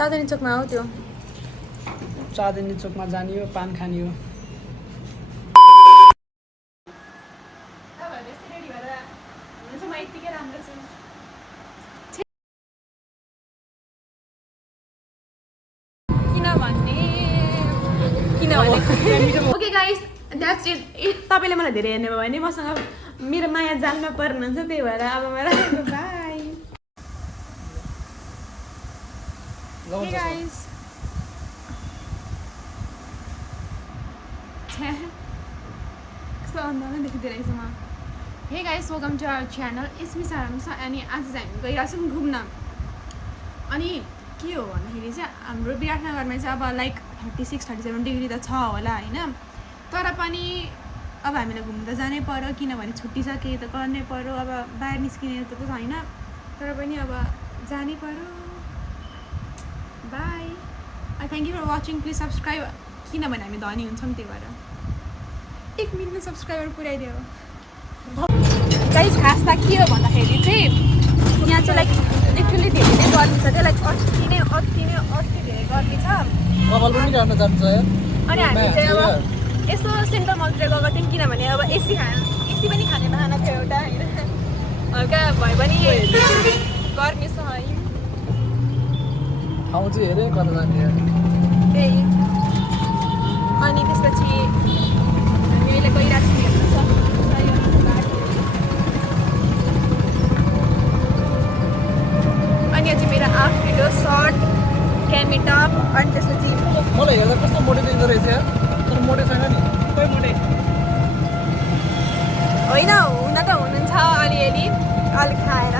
चाँदनी चोकमा हो त्यो चाँदनी चोकमा जाने हो पान खाने हो ओके गाइस द्याट्स इट तपाईँले मलाई धेरै हेर्नु भयो भने मसँग मेरो माया जालमा पर्नुहुन्छ त्यही भएर अब मलाई बाई हे गाइस कस्तो अन्दाज देखिदिरहेको छु म hey guys welcome to our channel it's me Saransh अनि आज चाहिँ हामी गइरहेछौँ घुम्न अनि के हो भन्दाखेरि चाहिँ हाम्रो विराटनगरमा चाहिँ अब लाइक 36-37 डिग्री त छ होला होइन तर पनि अब हामीलाई घुम्न त जानै पर्यो किनभने छुट्टी छ केही त गर्नै पर्यो अब बाहिर निस्किने त छैन तर पनि अब जानै पर्यो bye thank you for watching please subscribe किनभने हामी धनी हुन्छौँ त्यही भएर 1 मिलियन सब्सक्राइबर पुऱ्याइदियो गाइस खास त के हो भन्दाखेरि चाहिँ यहाँ चाहिँ लाइक लिटरली धेरै नै गर्मी छ त्यो लाइक अति धेरै गर्मी छ कपाल पनि गर्न जान्छ यार अनि हामी चाहिँ अब यसो सेन्ट्रल मलतिर गएको थियौँ किनभने अब एसी पनि खाने बहाना थियो एउटा होइन हल्का भए पनि गर्मी छ है ठाउँ चाहिँ हेरेँ कता जाने यार त्यही अनि त्यसपछि हामी अहिले गइरहेको छौँ अनि यो चाहिँ मेरो आउटफिट हो सर्ट क्यामी टप अनि त्यसपछि मलाई हेर्दा कस्तो मोटे देखिँदो रहेछ यार तर मोटे छैन नि खोइ मोटे होइन हुन त हुनुहुन्छ अलिअलि अलिक खाएर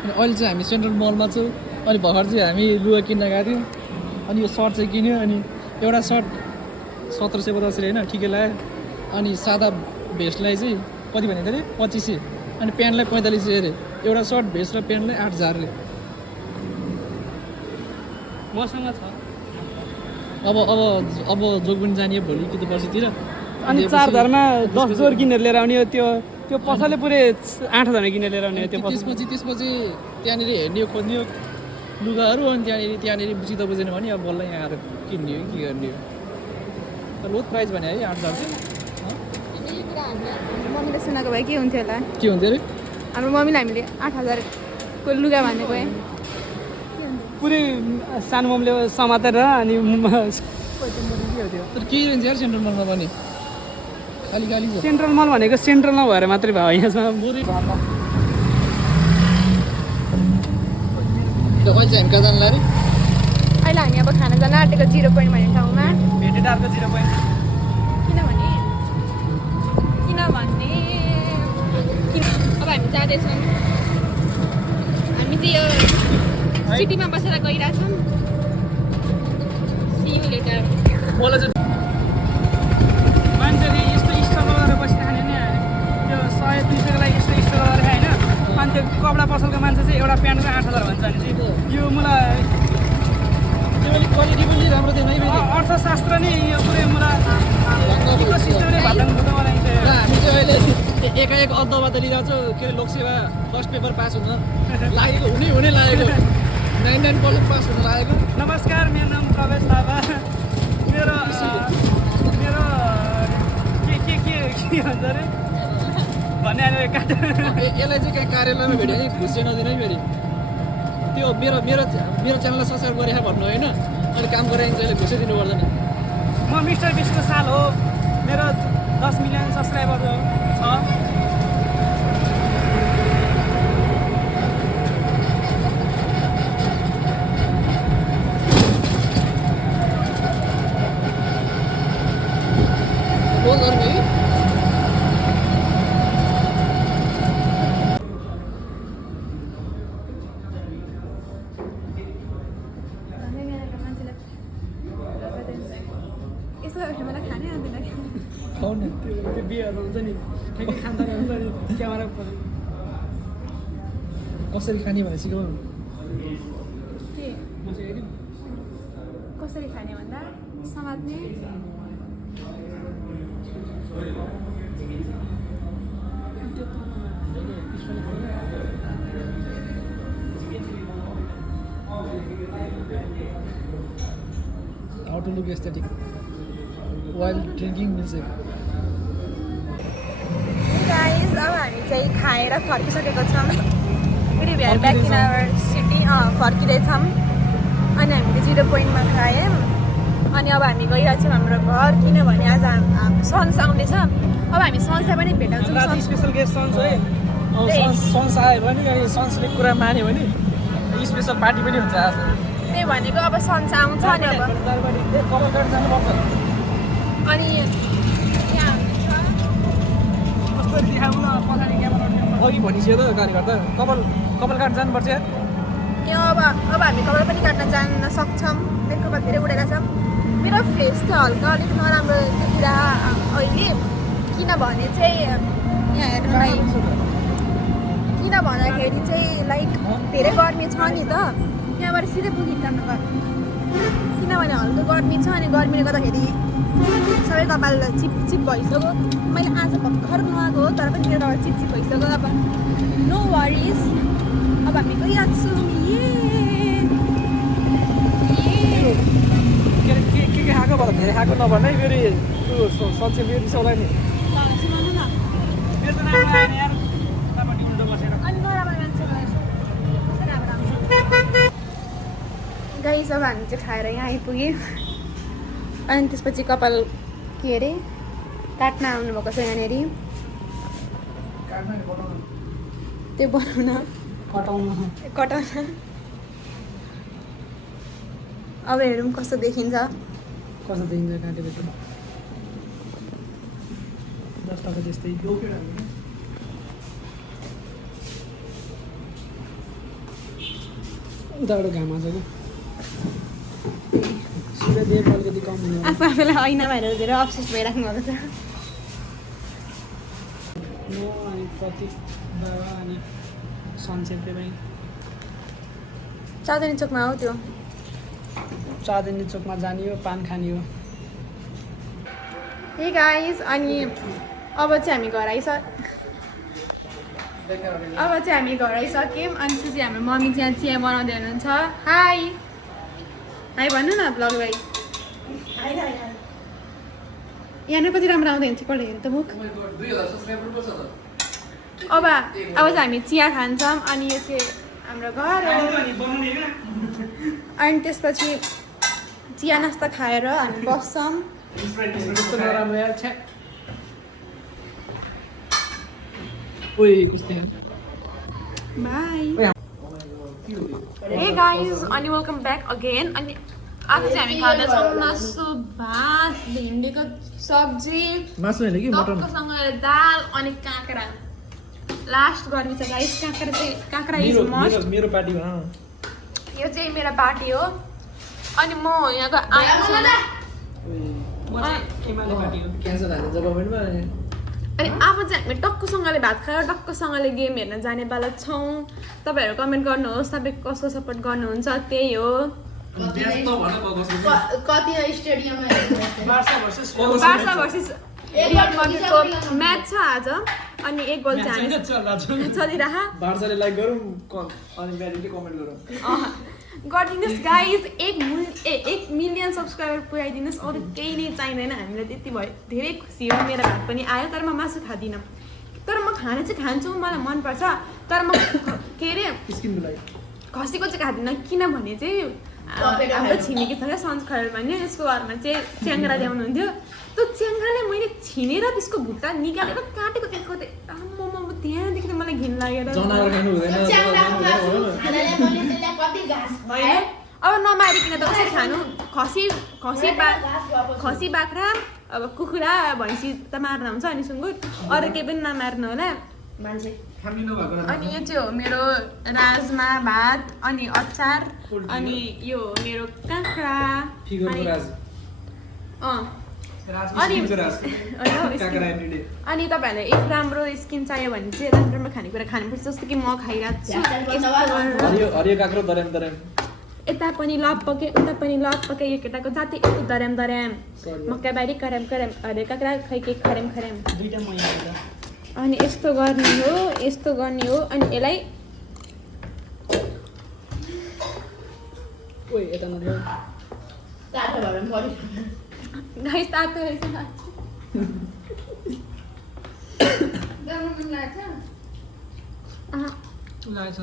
अनि अहिले चाहिँ हामी सेन्ट्रल मलमा छौँ अनि भर्खर चाहिँ हामी लुगा किन्न गएको थियौँ अनि यो सर्ट चाहिँ किन्यो अनि एउटा सर्ट 1750 होइन ठिकै लाग्यो अनि सादा भेस्टलाई चाहिँ कति भनेको अरे 2500 अनि प्यान्टलाई 4500 अरे एउटा सर्ट भेस्ट र प्यान्टलाई 8000 अरे मसँग छ अब जोग पनि जाने भोलि कि त पर्सितिर अनि 4000मा 10 जोर किनेर लिएर आउने हो त्यो पसलले पुरै 8000 किनेर लिएर आउने हो त्यो त्यसपछि त्यहाँनिर हेर्ने खोज्ने हो लुगाहरू अनि त्यहाँनिर बुझिँदा बुझेन भने अब बल्ल यहाँ आएर किन्ने हो के गर्ने हो लोथ प्राइस भने है 8000 चाहिँ मम्मीले सुनेको भए के हुन्थ्यो होला के हुन्थ्यो अरे हाम्रो मम्मीलाई हामीले 8000को लुगा भनेको है पुरै सानो मम्मीले समातेर अनि तर केही रहेछ यार सेन्ट्रल मलमा पनि खाली छ सेन्ट्रल मल भनेको सेन्ट्रल नभएर मात्रै भयो यहाँसम्म अहिले चाहिँ हामी कहाँ जानु अरे अहिले हामी अब खाना जान आँटेको 0 पोइन्ट भन्ने ठाउँमा भेटेटारको 0 पोइन्ट किनभने अब हामी जाँदैछौँ हामी चाहिँ यो सिटीमा बसेर गइरहेछौँ सी यू लेटर मलाई चाहिँ मान्छेले यस्तो स्टल लगाएर बसेर खाने नि त्यो 100-200को लागि यस्तो स्टल लगाएर खायो होइन अनि त्यो कपडा पसलको मान्छे चाहिँ एउटा प्यान्टको 8000 भन्छ भने चाहिँ यो मलाई क्वालिटी पनि राम्रो थिएन है अर्थशास्त्र नै यो पुरै मलाई इकोसिस्टमले भातङ बुझ्न मलाई हामी चाहिँ अहिले एकाएक अद्दबाद लिइरहेको छौँ के अरे लोकसेवा फर्स्ट पेपर पास हुन लागेको हुनै लागेको 99% पास हुन लागेको नमस्कार मेरो नाम प्रवेश थापा मेरो के भन्छ अरे भन्ने अहिले काट यसलाई चाहिँ कहाँ कार्यालयमा भेट्यो है घुस चाहिँ नदिनु है फेरि त्यो मेरो च्यानललाई सब्सक्राइब गरेर भन्नु होइन अनि काम गराइन्छ अहिले घुसै दिनु पर्दैन म मिस्टर विष्णु साल हो मेरो 10 मिलियन सब्सक्राइबर छ बोल गर्नु है त्यो बिहेहरू हुन्छ नि ठ्याक्कै खाँदा हुन्छ नि क्यामेरा कसरी खाने भनेर सिकाउनु के कसरी खाने भन्दा समात्ने how to look aesthetic while drinking milkshake guys अब हामी चाहिँ खाएर फर्किसकेको छौँ we are back in our city फर्किँदैछौँ अनि हामीले 0 पोइन्टमा खायौँ अनि अब हामी गइरहेको छौँ हाम्रो घर किनभने आज सन्स आउँदैछ अब हामी सन्सलाई पनि भेटाउँछौँ स्पेसल गेस्ट सन्स है सन्स आयो भने सन्सले कुरा मान्यो भने स्पेसल पार्टी पनि हुन्छ आज त्यही भनेको अब सन्स आउँछ अनि अब कमलघाट जानुपर्छ अनि यहाँ कस्तो देखाउन पछाडि क्यामेरा अघि भनिसक्यो त कार्यकर्ता कमलघाट जानुपर्छ यार यो अब हामी कपाल पनि काट्न जान सक्छौँ मेरो कपाल धेरै उडेर छ मेरो फेस चाहिँ हल्का अलिक नराम्रो देखिरहेको अहिले किनभने चाहिँ यहाँ हेर्नुलाई किन भन्दाखेरि चाहिँ लाइक धेरै गर्मी छ नि त यहाँबाट सिधै पुगिजानु पर्छ किनभने हल्का गर्मी छ अनि गर्मीले गर्दाखेरि सबै कपाल चिप भइसक्यो मैले आज भर्खर नुहाएको हो तर पनि मेरो चिप भइसक्यो अब नो वरिज अब हामी गइरहेको छौँ के खाएको भन्दा धेरै खाएको नभन्दा फेरि त्यो सन्चै फेरि रिसाउला नि सुनाउनु न मेरो त नाम आएन यार तपाईँ ढिलो बसेर अनि नराम्रो मान्छेलाई गाइस अब हामी चाहिँ खाएर यहाँ आइपुग्यौँ अनि त्यसपछि कपाल के अरे काट्न आउनुभएको छ यहाँनिर त्यो बनाउन कटाउन अब हेरौँ कस्तो देखिन्छ कस्तो देखिन्छ काटेपछि 10 टका जस्तै उताबाट घाम आएको छ कि सूर्यदेव अलिकति कम हुनु आफू आफूलाई ऐना भएर धेरै अप्सेस भइराख्नु भएको छ म अनि प्रतीक बाबा अनि सनसेटले पनि चाँदनी चोकमा हो त्यो चाँदनी चोकमा जाने हो पान खाने हो हे गाइस अनि अब चाहिँ हामी घर आइसक्यौँ अनि त्यसपछि हाम्रो मम्मी चाहिँ चिया बनाउँदै हुनुहुन्छ हाई हाई भन्नु न ब्लगलाई यहाँ कति राम्रो आउँदै हुन्छ कसले हेर्नु त मुख अब चाहिँ हामी चिया खान्छौँ अनि यो चाहिँ हाम्रो घर हो अनि त्यसपछि चिया नास्ता खाएर हामी बस्छौँ कस्तो नराम्रो यार छ्या ओइ कस्तो यार बाई हे गाइज अनि वेलकम ब्याक अगेन अनि आज चाहिँ हामी खाँदैछौँ मासु भात भिन्डीको सब्जी मासु होइन कि मटन टक्कसँग दाल अनि काँक्रा लास्ट गर्मी छ गाइस काँक्रा इज मस्ट मेरो पार्टी भन यो चाहिँ मेरो पार्टी हो अनि म यहाँको आएको एमाले पार्टी हो क्यान्सर हाल्ने गभर्मेन्टमा अनि अब चाहिँ हामी टक्कसँगले भात खाएर टक्कसँगले गेम हेर्न जाने बेला छौँ तपाईँहरू कमेन्ट गर्नुहोस् तपाईँ कसको सपोर्ट गर्नुहुन्छ त्यही हो कति स्टेडियममा बार्सा भर्सेस रियल माड्रिडको म्याच छ आज अनि एक गोल चाहिँ चलिरह बार्साले लाइक गरौँ अनि म्याडीले कमेन्ट गरौँ गरिदिनुहोस् गाइज 1 मिलियन सब्सक्राइबर पुऱ्याइदिनुहोस् अरू केही नै चाहिँदैन हामीलाई त्यति भयो धेरै खुसी हो मेरो भात पनि आयो तर म मासु खाँदिनँ तर म खाना चाहिँ खान्छु मलाई मनपर्छ तर म के अरे खसीको चाहिँ खाँदिनँ किनभने चाहिँ हाम्रो छिमेकी छ क्या सन्च खरेल भन्ने यसको घरमा चाहिँ च्याङ्ग्रा ल्याउनुहुन्थ्यो त्यो च्याङ्ग्राले मैले छिनेर त्यसको भुट्टा निकालेर काटेको देखेको थिएँ त्यहाँदेखि त मलाई घिन लागेर अब नमारिकन त कसरी खानु खसी बाख्रा अब कुखुरा भैँसी त मार्न हुन्छ अनि सुँगुर अरू केही पनि नमार्नु होला अनि यो चाहिँ हो मेरो राजमा भात अनि अचार अनि यो मेरो काँक्रा अनि तपाईँहरूलाई इफ राम्रो स्किन चाहियो भने चाहिँ राम्रो राम्रो खानेकुरा खानुपर्छ जस्तो कि म खाइरहेको छु यता पनि लपके उता पनि लपके यो केटाको जाति यस्तो दर्याम मक्काबारी कराम हरे काँक्रा खै के खरेम अनि यस्तो गर्ने हो अनि यसलाई गाइस तातो रहेछ गर्न मन लाग्छ लागेछ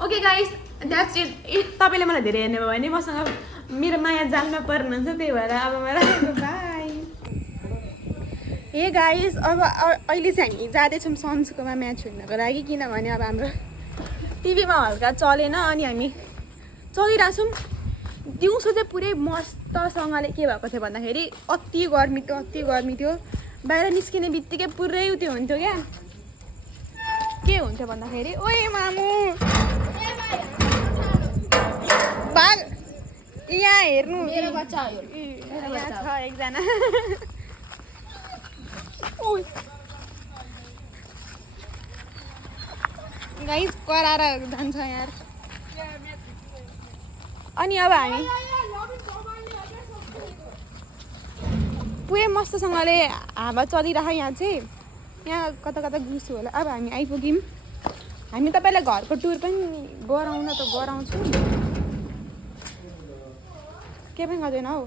ओके गाइस द्याट्स इट तपाईँले मलाई धेरै हेर्नु भयो भने मसँग मेरो माया जालमा पर्नुहुन्छ त्यही भएर अब मलाई बाई हे गाइस अब अहिले चाहिँ हामी जाँदैछौँ सन्चुकोमा म्याच हेर्नको लागि किनभने अब हाम्रो टिभीमा हल्का चलेन अनि हामी चलिरहेछौँ दिउँसो चाहिँ पुरै मस्तसँगले के भएको थियो भन्दाखेरि अति गर्मी थियो बाहिर निस्किने बित्तिकै पुरै त्यो हुन्थ्यो क्या के हुन्थ्यो भन्दाखेरि ओए मामु बाघ यहाँ हेर्नु मेरो बच्चा हो यहाँ छ एकजना गाइस कराएर जान्छ यार अनि अब हामी पुरै मस्तसँगले हावा चलिरहेको यहाँ चाहिँ यहाँ कता कता गुसु होला अब हामी आइपुग्यौँ हामी तपाईँलाई घरको टुर पनि गराउँछौँ के पनि गर्दैन हौ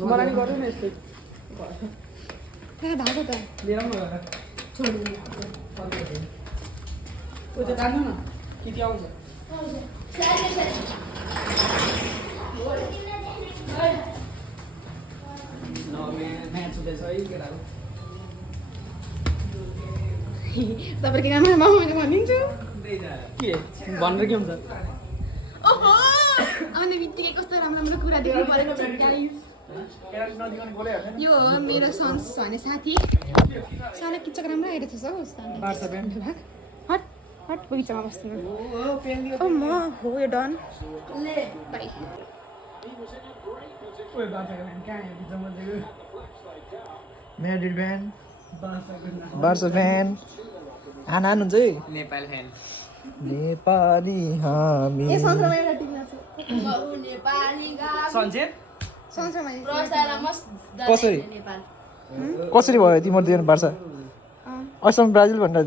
मलाई नि गर्दैन यस्तै कहाँ भएको त लिएर आउनु होला ओ त्यो काट्नु न किति आउँछ म्याच हुँदैछ है केटाको तपाईँको नाममा मैले भनिदिन्छु के भनेर के हुन्छ ओहो आउने बित्तिकै कस्तो राम्रो कुरा देख्नु परेको छ गाइस यो हो मेरो सन्स भन्ने साथी साला किचक राम्रो आइरहेको छ हौ बार्सा ब्यान्ड हट हट बगैँचामा बस्नु ओ म हो यो done by Madrid fan Barca fan खाना खानुहुन्छ है नेपाल फ्यान नेपाली हामी ए संसारमा एउटा टिम छ सन्चेत संसारमा कसरी कसरी भयो तिम्रो दुईजना बार्सा अहिलेसम्म ब्राजिल भनेर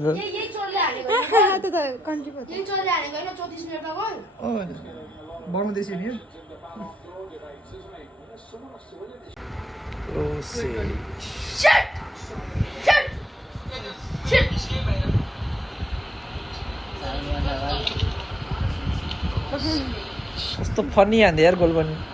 त्यो त कन्ट्री पो बङ्गलादेशी नि कस्तो फनी हान्थ्यो यार गोल पनि